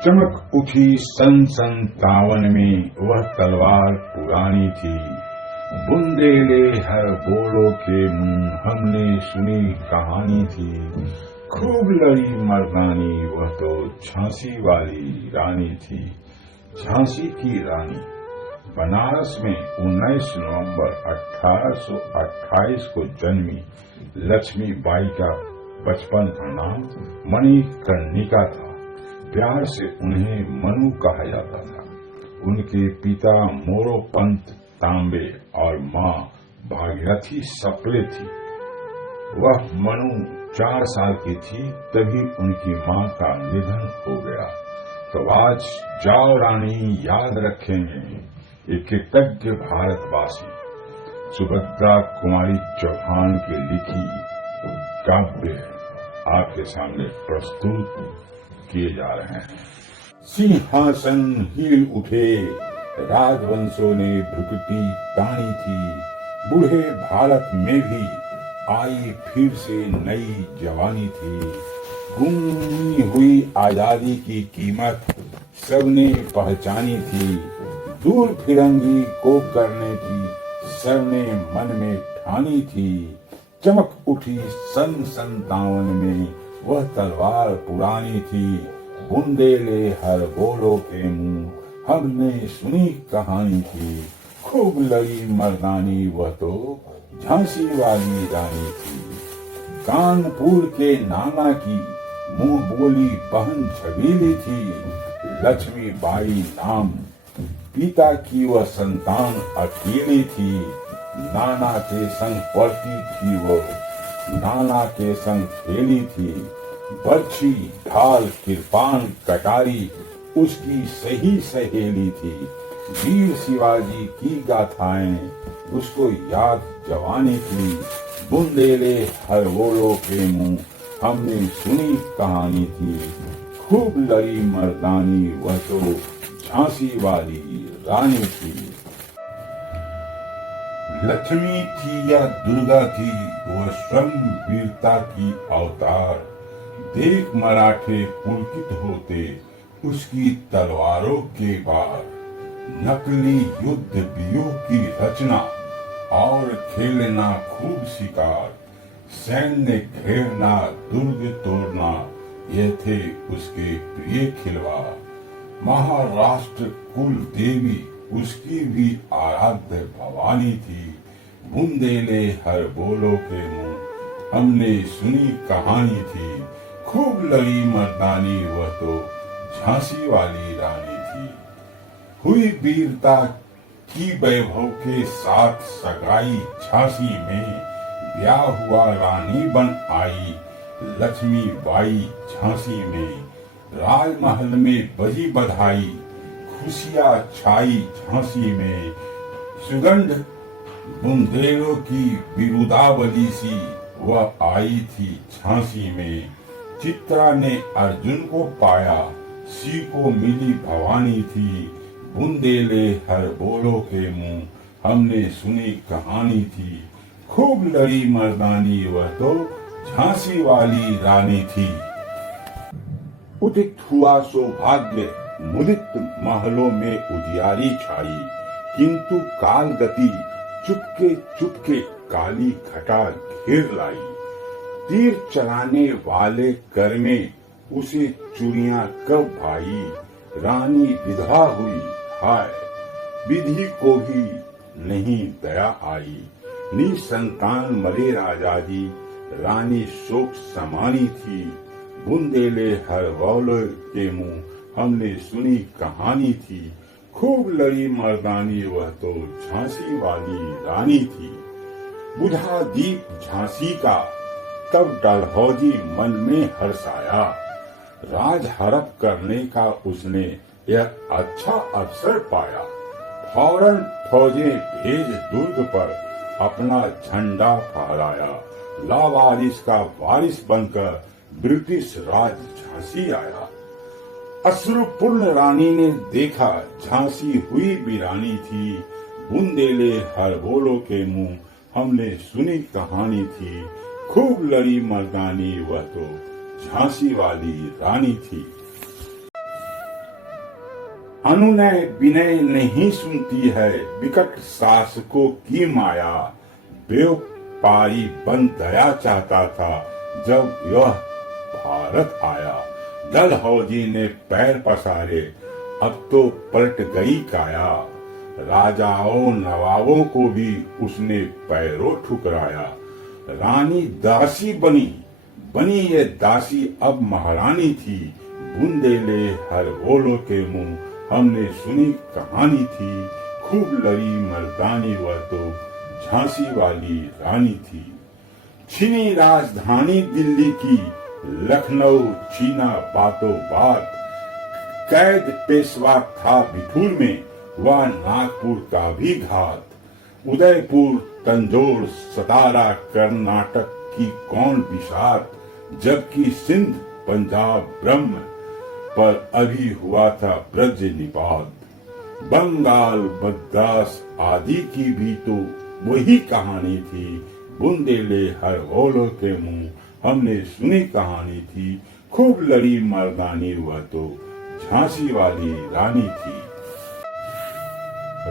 चमक उठी सन 57 में वह तलवार पुरानी थी। बुंदेले हर बोलो के मुंह हमने सुनी कहानी थी। खूब लड़ी मर्दानी वह तो झांसी वाली रानी थी। झांसी की रानी बनारस में 19 नवंबर 1828 को जन्मी लक्ष्मी बाई का बचपन का नाम मणिकर्णिका था। प्यार से उन्हें मनु कहा जाता था। उनके पिता मोरोपंत तांबे और माँ भागीरथी सप्रे थी। वह मनु 4 साल की थी तभी उनकी माँ का निधन हो गया। तो आज जाओ रानी याद रखेंगे एक कृतज्ञ भारतवासी सुभद्रा कुमारी चौहान की लिखी काव्य आपके सामने प्रस्तुत किए जा रहे हैं। सिंहासन हिल उठे, राजवंशों ने भ्रुकुटी तानी थी। बूढ़े भारत में भी आई फिर से नई जवानी थी। गुम हुई आजादी की कीमत सबने पहचानी थी। दूर फिरंगी को करने की सबने मन में ठानी थी। चमक उठी सन 57 में वह तलवार पुरानी थी। बुंदेले हर बोलो के मुंह हमने सुनी कहानी थी। खूब लड़ी मर्दानी वह तो झांसी वाली रानी थी। कानपुर के नाना की मुंह बोली बहन छबीली थी। लक्ष्मी बाई नाम पिता की वह संतान अकेली थी। नाना के संग पढ़ती थी वो, नाना के संग खेली थी। बर्छी ढाल कृपान कटारी उसकी सही सहेली थी। वीर शिवाजी की गाथाएं उसको याद जवानी थी। बुंदेले हर बोलो के मुंह हमने सुनी कहानी थी। खूब लड़ी मर्दानी वह तो झांसी वाली रानी थी। लक्ष्मी थी या दुर्गा थी वह स्वयं वीरता की अवतार। देख मराठे पुलकित होते उसकी तलवारों के बार। नकली युद्ध व्यूह की रचना और खेलना खूब शिकार। सैन्य घेरना दुर्ग तोड़ना ये थे उसके प्रिय खिलवाड़। महाराष्ट्र कुल देवी उसकी भी आराध्य भवानी थी। बुंदेले हर बोलो के मुंह हमने सुनी कहानी थी। खूब लड़ी मर्दानी वह तो झांसी वाली रानी थी। हुई वीरता की वैभव के साथ सगाई झांसी में। ब्याह हुआ रानी बन आई लक्ष्मी बाई झांसी में। राजमहल में बजी बधाई खुशियाँ छाई झांसी में। सुगंध बुंदेलों की बिरुदावली सी वह आई थी झांसी में। चित्रा ने अर्जुन को पाया सी को मिली भवानी थी। बुंदेले हर बोलो के मुंह हमने सुनी कहानी थी। खूब लड़ी मर्दानी वह तो झांसी वाली रानी थी। उदित हुआ सौभाग्य मुदित महलों में उजियारी छाई। किंतु काल गति चुपके चुपके काली घटा घेर लाई। तीर चलाने वाले कर में उसे चुड़ियां कब भाई। रानी विधवा हुई हाय विधि को भी नहीं दया आई। निसंतान मरे राजा जी रानी शोक समानी थी। बुंदेले हर बोलो के मुंह हमने सुनी कहानी थी। खूब लड़ी मर्दानी वह तो झांसी वाली रानी थी। बुझा दीप झांसी का तब डलहौजी मन में हर्षाया। राज हड़प करने का उसने यह अच्छा अवसर पाया। फौरन फौजें भेज दुर्ग पर अपना झंडा फहराया। लावारिस का वारिस बनकर ब्रिटिश राज झांसी आया। अश्रुपूर्ण रानी ने देखा झांसी हुई वीरानी थी। बुंदेले हर बोलो के मुंह हमने सुनी कहानी थी। खूब लड़ी मर्दानी वह तो झांसी वाली रानी थी। अनुनय विनय नहीं सुनती है, विकट शासकों की माया। व्यापारी बन दया चाहता था, जब यह भारत आया। डलहौजी ने पैर पसारे, अब तो पलट गई काया। राजाओं नवाबों को भी उसने पैरों ठुकराया। रानी दासी बनी ये दासी अब महारानी थी। बुंदेले हर बोलो के मुंह हमने सुनी कहानी थी। खूब लड़ी मर्दानी वह तो झांसी वाली रानी थी। छीनी राजधानी दिल्ली की, लखनऊ छीना बातों बात। कैद पेशवा था बिठूर में, वह नागपुर का भी घात। उदयपुर तंजौर सतारा कर्नाटक की कौन बिसात। जबकि सिंध पंजाब ब्रह्म पर अभी हुआ था ब्रज निपात। बंगाल मद्रास आदि की भी तो वही कहानी थी। बुंदेले हर ओलो के मुंह हमने सुनी कहानी थी। खूब लड़ी मर्दानी वह तो झांसी वाली रानी थी।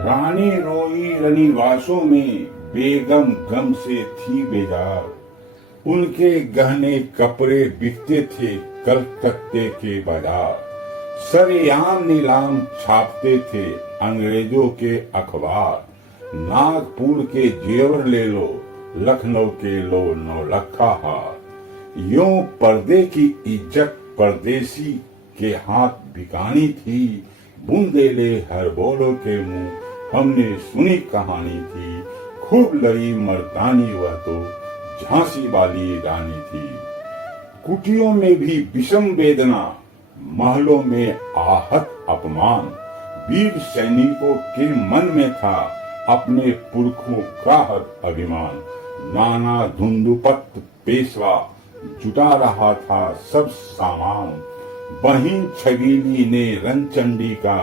रानी रोई रनिवासों में, बेगम गम से थी बेजार। उनके गहने कपड़े बिकते थे कलकत्ते के बाजार। सरेआम नीलाम छापते थे अंग्रेजों के अखबार। नागपुर के जेवर ले लो, लखनऊ के लो नौलखा हार। यूं पर्दे की इज्जत परदेसी के हाथ बिकानी थी। बुंदेले हर बोलो के मुंह हमने सुनी कहानी थी। खूब लड़ी मर्दानी वह तो झांसी वाली रानी थी। कुटियों में भी विषम वेदना, महलों में आहत अपमान। वीर सैनिकों के मन में था अपने पुरखों का अभिमान। नाना धुंधुपत पेशवा जुटा रहा था सब सामान। बहिन छबीली ने रंचंडी का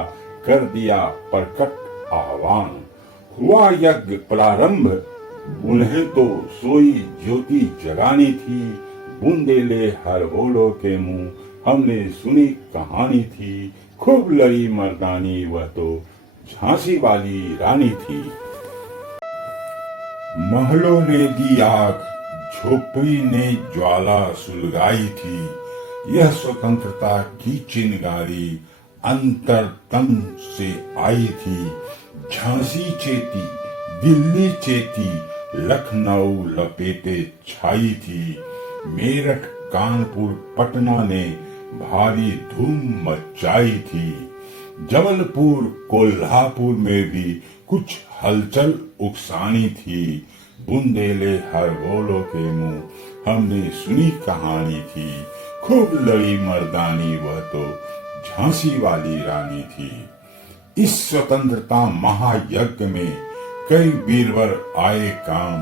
कर दिया प्रकट आह्वान। हुआ यज्ञ प्रारंभ, उन्हें तो सोई ज्योति जगानी थी। बुंदेले हर बोलो के मुंह हमने सुनी कहानी थी। खूब लड़ी मर्दानी वह तो झांसी वाली रानी थी। महलों ने दी आग, झोपड़ी ने ज्वाला सुलगाई थी। यह स्वतंत्रता की चिंगारी अंतरतम से आई थी। झांसी चेती, दिल्ली चेती, लखनऊ लपेटे छाई थी। मेरठ कानपुर पटना ने भारी धूम मचाई थी। जबलपुर कोल्हापुर में भी कुछ हलचल उकसानी थी। बुंदेले हर बोलो के मुंह हमने सुनी कहानी थी। खूब लड़ी मर्दानी वह तो झांसी वाली रानी थी। इस स्वतंत्रता महायज्ञ में कई वीरवर आए काम।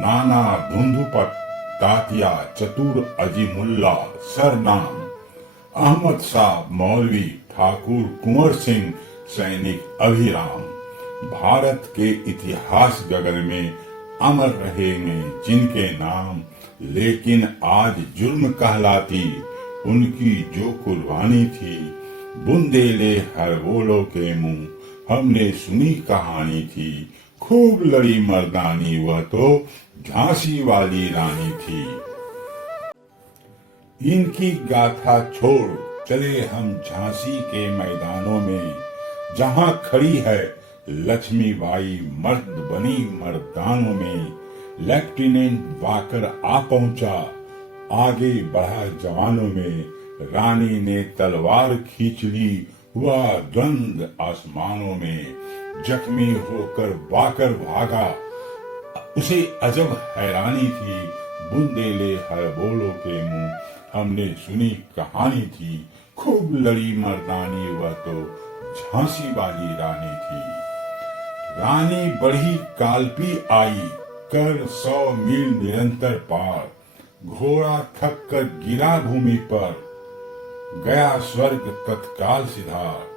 नाना धुंधुपत तातिया चतुर अजीमुल्ला सरनाम। अहमद शाह मौलवी ठाकुर कुंवर सिंह सैनिक अभिराम। भारत के इतिहास गगन में अमर रहेंगे जिनके नाम। लेकिन आज जुर्म कहलाती उनकी जो कुर्बानी थी। बुंदेले हर बोलो के मुंह हमने सुनी कहानी थी। खूब लड़ी मर्दानी वह तो झांसी वाली रानी थी। इनकी गाथा छोड़ चले हम झांसी के मैदानों में। जहां खड़ी है लक्ष्मीबाई मर्द बनी मर्दानों में। लेफ्टिनेंट वाकर आ पहुंचा, आगे बढ़ा जवानों में। रानी ने तलवार खींच ली, हुआ द्वंद आसमानों में। जख्मी होकर बाकर भागा, उसे अजब हैरानी थी। बुंदेले हर बोलो के मुंह हमने सुनी कहानी थी। खूब लड़ी मर्दानी वह तो झांसी वाली रानी थी। रानी बढ़ी कालपी आई, कर 100 मील निरंतर पार। घोड़ा थक कर गिरा भूमि पर, गया स्वर्ग तत्काल सिधार।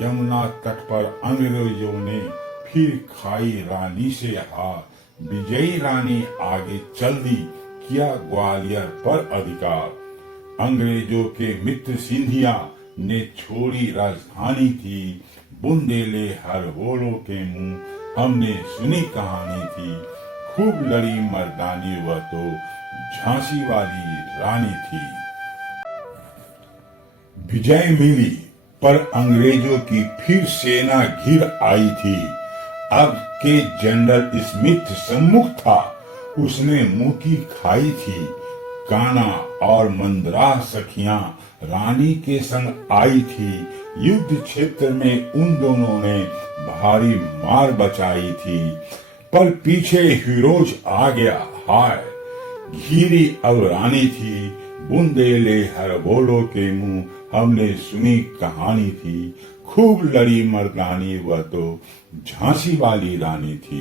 यमुना तट पर अंग्रेजों ने फिर खाई रानी से हार। विजयी रानी आगे चल दी, किया ग्वालियर पर अधिकार। अंग्रेजों के मित्र सिंधिया ने छोड़ी राजधानी थी, बुंदेले हर बोलो के मुंह हमने सुनी कहानी थी। खूब लड़ी मर्दानी वह तो झांसी वाली रानी थी। विजय मिली पर अंग्रेजों की फिर सेना घिर आई थी। अब के जनरल स्मिथ सम्मुख था, उसने मुंह की खाई थी। काना और मंदरा सखियां रानी के संग आई थी। युद्ध क्षेत्र में उन दोनों ने भारी मार बचाई थी, पर पीछे फिरोज आ गया। हाय घीरी अब रानी थी, बुंदेले हर बोलो के मुंह हमने सुनी कहानी थी। खूब लड़ी मर्दानी वह तो झांसी वाली रानी थी।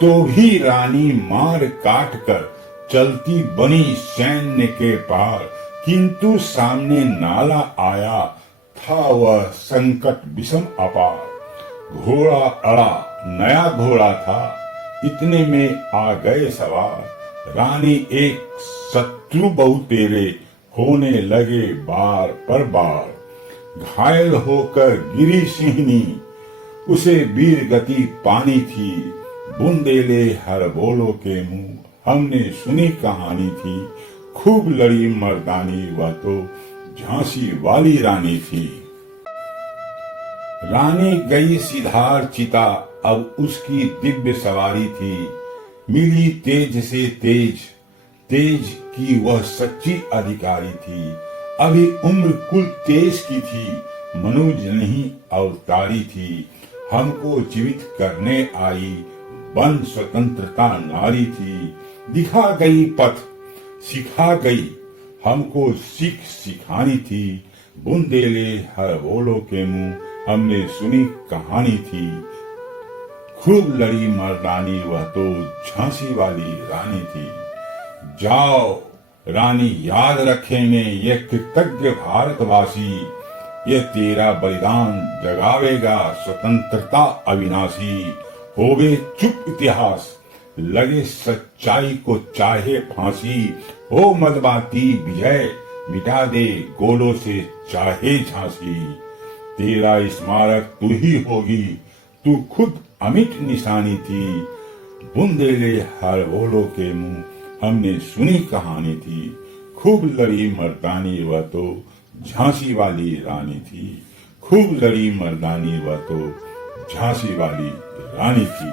तो भी रानी मार काट कर चलती बनी सैन्य के पार, किंतु सामने नाला आया था वह संकट विषम अपार। घोड़ा अड़ा नया घोड़ा था, इतने में आ गए सवार। रानी एक शत्रु बहु तेरे होने लगे बार पर बार। घायल होकर गिरी सिंहनी, उसे वीर गति पानी थी। बुंदेले हर बोलो के मुंह हमने सुनी कहानी थी। खूब लड़ी मर्दानी वह तो झांसी वाली रानी थी। रानी गई सिधार चिता, अब उसकी दिव्य सवारी थी। मिली तेज से तेज, तेज की वह सच्ची अधिकारी थी। अभी उम्र कुल 23 की थी, मनुज नहीं अवतारी थी। हमको जीवित करने आई, बन स्वतंत्रता नारी थी। दिखा गई पथ, सिखा गई, हमको सीख सिखानी थी। बुंदेले हर बोलो के मुंह हमने सुनी कहानी थी। खूब लड़ी मर्दानी वह तो झांसी वाली रानी थी। जाओ रानी याद रखेंगे ये कृतज्ञ भारतवासी, ये तेरा बलिदान जगावेगा स्वतंत्रता अविनाशी। होवे चुप इतिहास, लगे सच्चाई को चाहे फांसी। हो मदबाती विजय, मिटा दे गोलों से चाहे झांसी। तेरा स्मारक तू ही होगी, तू खुद अमिट निशानी थी। बुंदेले हर बोलो के मुंह हमने सुनी कहानी थी। खूब लड़ी मर्दानी वह तो झांसी वाली रानी थी। खूब लड़ी मर्दानी वह तो झांसी वाली रानी थी।